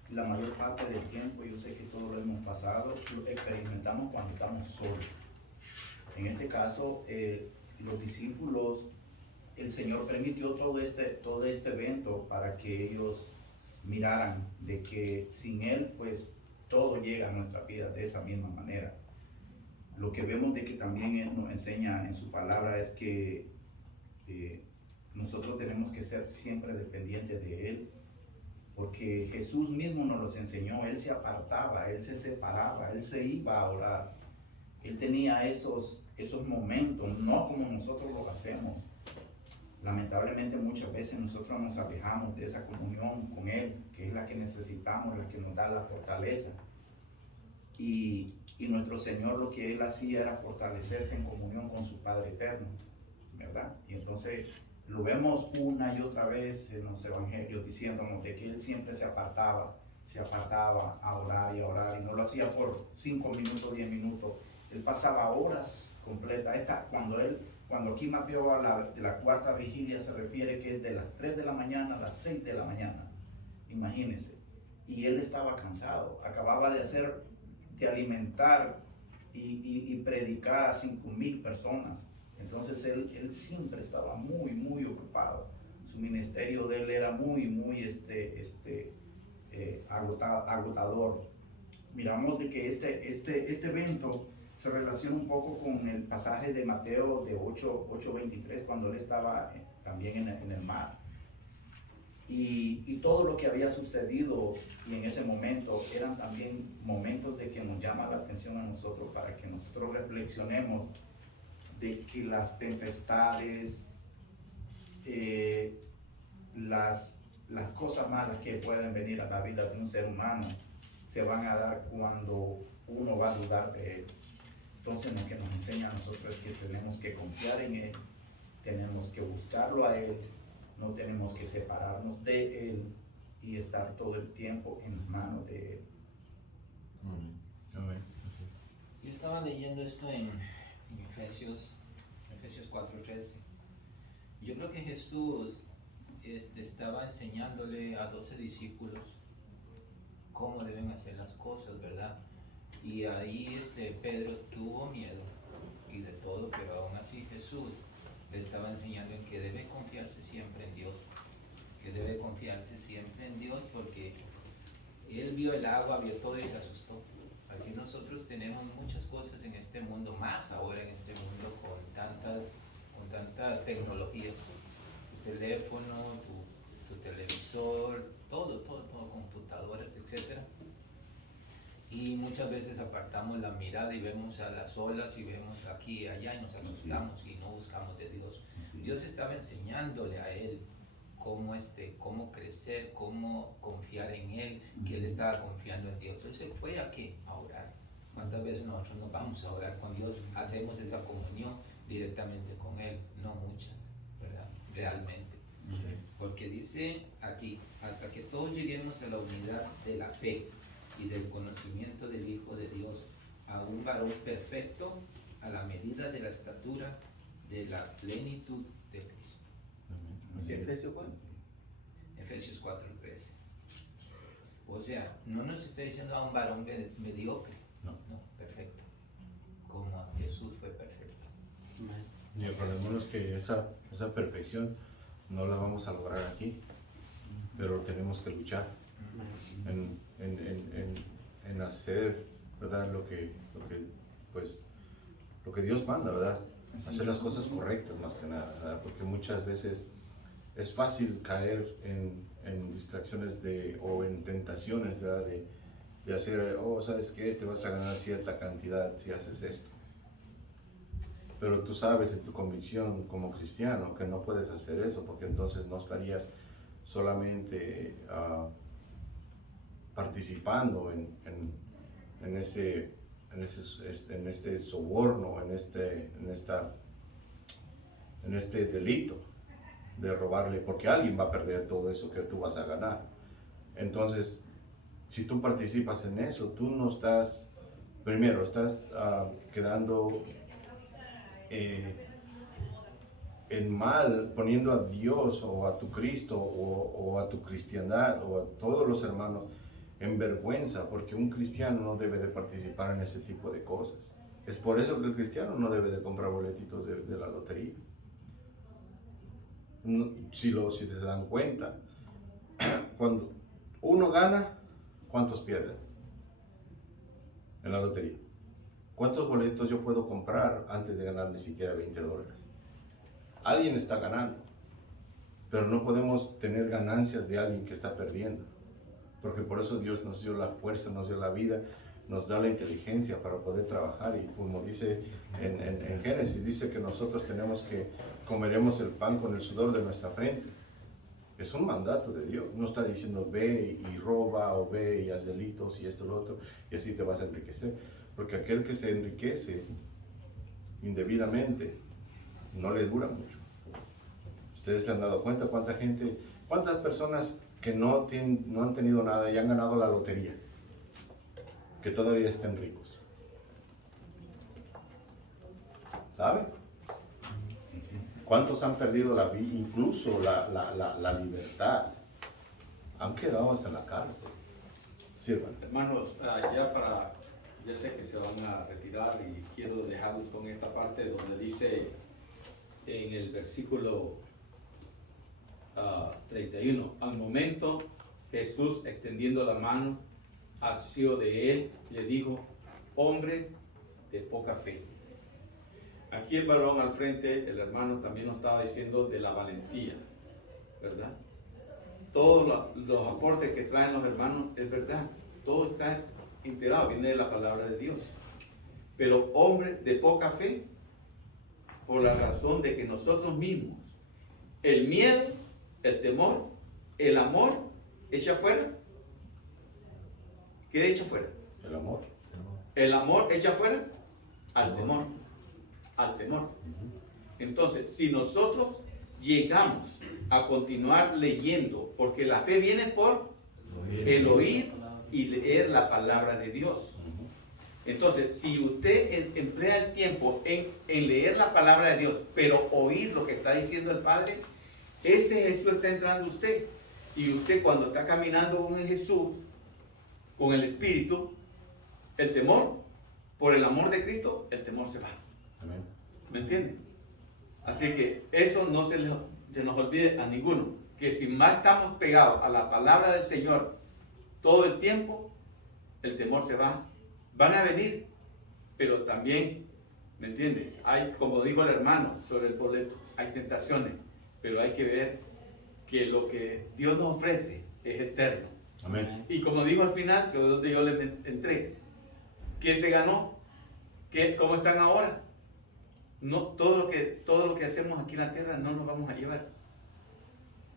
la mayor parte del tiempo, yo sé que todos lo hemos pasado, lo experimentamos cuando estamos solos. En este caso, los discípulos, el Señor permitió todo este evento para que ellos miraran de que sin Él, pues, todo llega a nuestra vida de esa misma manera. Lo que vemos de que también Él nos enseña en su palabra es que nosotros tenemos que ser siempre dependientes de Él, porque Jesús mismo nos los enseñó. Él se apartaba, Él se separaba, Él se iba a orar. Él tenía esos momentos, no como nosotros lo hacemos. Lamentablemente muchas veces nosotros nos alejamos de esa comunión con Él, que es la que necesitamos, la que nos da la fortaleza. Y nuestro Señor, lo que Él hacía era fortalecerse en comunión con su Padre Eterno, ¿verdad? Y entonces lo vemos una y otra vez en los evangelios diciéndonos de que Él siempre se apartaba a orar, y no lo hacía por 5 minutos, 10 minutos. Él pasaba horas completas. Cuando aquí Mateo habla de la cuarta vigilia, se refiere que es de las 3 de la mañana a las 6 de la mañana. Imagínense. Y Él estaba cansado, acababa de alimentar y predicar a 5,000 personas. Entonces él siempre estaba muy, muy ocupado. Su ministerio de él era muy, muy agotador. Miramos de que este evento se relaciona un poco con el pasaje de Mateo de 8:23, cuando él estaba también en el mar. Y todo lo que había sucedido y en ese momento eran también momentos de que nos llama la atención a nosotros, para que nosotros reflexionemos de que las tempestades, las cosas malas que pueden venir a la vida de un ser humano, se van a dar cuando uno va a dudar de Él. Entonces lo que nos enseña a nosotros es que tenemos que confiar en Él, tenemos que buscarlo a Él, no tenemos que separarnos de Él y estar todo el tiempo en manos de Él. Amén. Yo estaba leyendo esto en Efesios 4:13. Yo creo que Jesús estaba enseñándole a 12 discípulos cómo deben hacer las cosas, ¿verdad? Y ahí Pedro tuvo miedo y de todo, pero aún así Jesús le estaba enseñando en que debe confiarse siempre en Dios, porque él vio el agua, vio todo y se asustó. Así nosotros tenemos muchas cosas en este mundo, más ahora en este mundo con tanta tecnología, tu teléfono, tu televisor, todo, computadoras, etc. Y muchas veces apartamos la mirada y vemos a las olas y vemos aquí y allá y nos asustamos y no buscamos de Dios. Dios estaba enseñándole a él cómo crecer, cómo confiar en Él, que él estaba confiando en Dios. Él se fue a orar. ¿Cuántas veces nosotros nos vamos a orar con Dios? Hacemos esa comunión directamente con Él. No muchas, ¿verdad? Realmente. Porque dice aquí, hasta que todos lleguemos a la unidad de la fe y del conocimiento del Hijo de Dios, a un varón perfecto, a la medida de la estatura de la plenitud de Cristo. ¿Efesios cuál? Efesios 4:13. O sea, no nos está diciendo a un varón mediocre, no, perfecto, como Jesús fue perfecto. Y acordémonos que esa perfección no la vamos a lograr aquí, pero tenemos que luchar. en hacer, ¿verdad? Pues, lo que Dios manda, ¿verdad? Hacer las cosas correctas más que nada, ¿verdad? Porque muchas veces es fácil caer en distracciones o en tentaciones, ¿verdad? De hacer, ¿sabes qué? Te vas a ganar cierta cantidad si haces esto. Pero tú sabes en tu convicción como cristiano que no puedes hacer eso, porque entonces no estarías solamente participando en este soborno, en este delito de robarle, porque alguien va a perder todo eso que tú vas a ganar. Entonces, si tú participas en eso, tú no estás, primero, estás quedando en mal, poniendo a Dios o a tu Cristo o a tu cristiandad o a todos los hermanos en vergüenza, porque un cristiano no debe de participar en ese tipo de cosas. Es por eso que el cristiano no debe de comprar boletitos de la lotería. Si se dan cuenta, cuando uno gana, ¿cuántos pierden en la lotería? ¿Cuántos boletos yo puedo comprar antes de ganar ni siquiera $20? Alguien está ganando, pero no podemos tener ganancias de alguien que está perdiendo, porque por eso Dios nos dio la fuerza, nos dio la vida, nos da la inteligencia para poder trabajar, y como dice en Génesis, dice que nosotros comeremos el pan con el sudor de nuestra frente. Es un mandato de Dios, no está diciendo ve y roba o ve y haz delitos y esto y lo otro y así te vas a enriquecer, porque aquel que se enriquece indebidamente no le dura mucho. Ustedes se han dado cuenta cuántas personas que no han tenido nada y han ganado la lotería, que todavía estén ricos. ¿Sabe? ¿Cuántos han perdido la vida, incluso la libertad? Han quedado hasta en la cárcel. Sirvan. Hermanos, yo sé que se van a retirar y quiero dejarlos con esta parte donde dice en el versículo 31, al momento Jesús, extendiendo la mano, asió de él, le dijo, hombre de poca fe. Aquí el varón al frente, el hermano también nos estaba diciendo de la valentía, ¿verdad? Todos los aportes que traen los hermanos, es verdad, todo está integrado, viene de la palabra de Dios. Pero hombre de poca fe, por la razón de que nosotros mismos, el miedo, el temor, el amor, echa fuera. ¿Qué echa fuera? El amor. El amor echa fuera al temor. Al temor. Entonces, si nosotros llegamos a continuar leyendo, porque la fe viene por el oír y leer la palabra de Dios. Entonces, si usted emplea el tiempo en leer la palabra de Dios, pero oír lo que está diciendo el Padre, ese Jesús está entrando en usted. Y usted cuando está caminando con Jesús, con el Espíritu, el temor, por el amor de Cristo, el temor se va. Amén. ¿Me entienden? Así que eso no se nos olvide a ninguno, que si más estamos pegados a la palabra del Señor todo el tiempo, el temor se va. Van a venir, pero también, ¿me entiende? Hay, como dijo el hermano sobre el boleto, hay tentaciones, pero hay que ver que lo que Dios nos ofrece es eterno. Amén. Y como dijo al final, que donde yo les entré, ¿quién se ganó? ¿Cómo están ahora? No, todo lo que hacemos aquí en la tierra no nos vamos a llevar.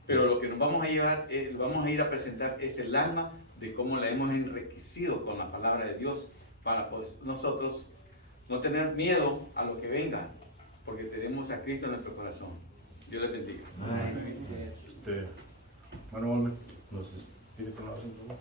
Pero lo que nos vamos a llevar, vamos a ir a presentar es el alma de cómo la hemos enriquecido con la palabra de Dios, para pues, nosotros no tener miedo a lo que venga, porque tenemos a Cristo en nuestro corazón. Dios les bendiga. Hermano Olmen, nos despide con la oración, por favor.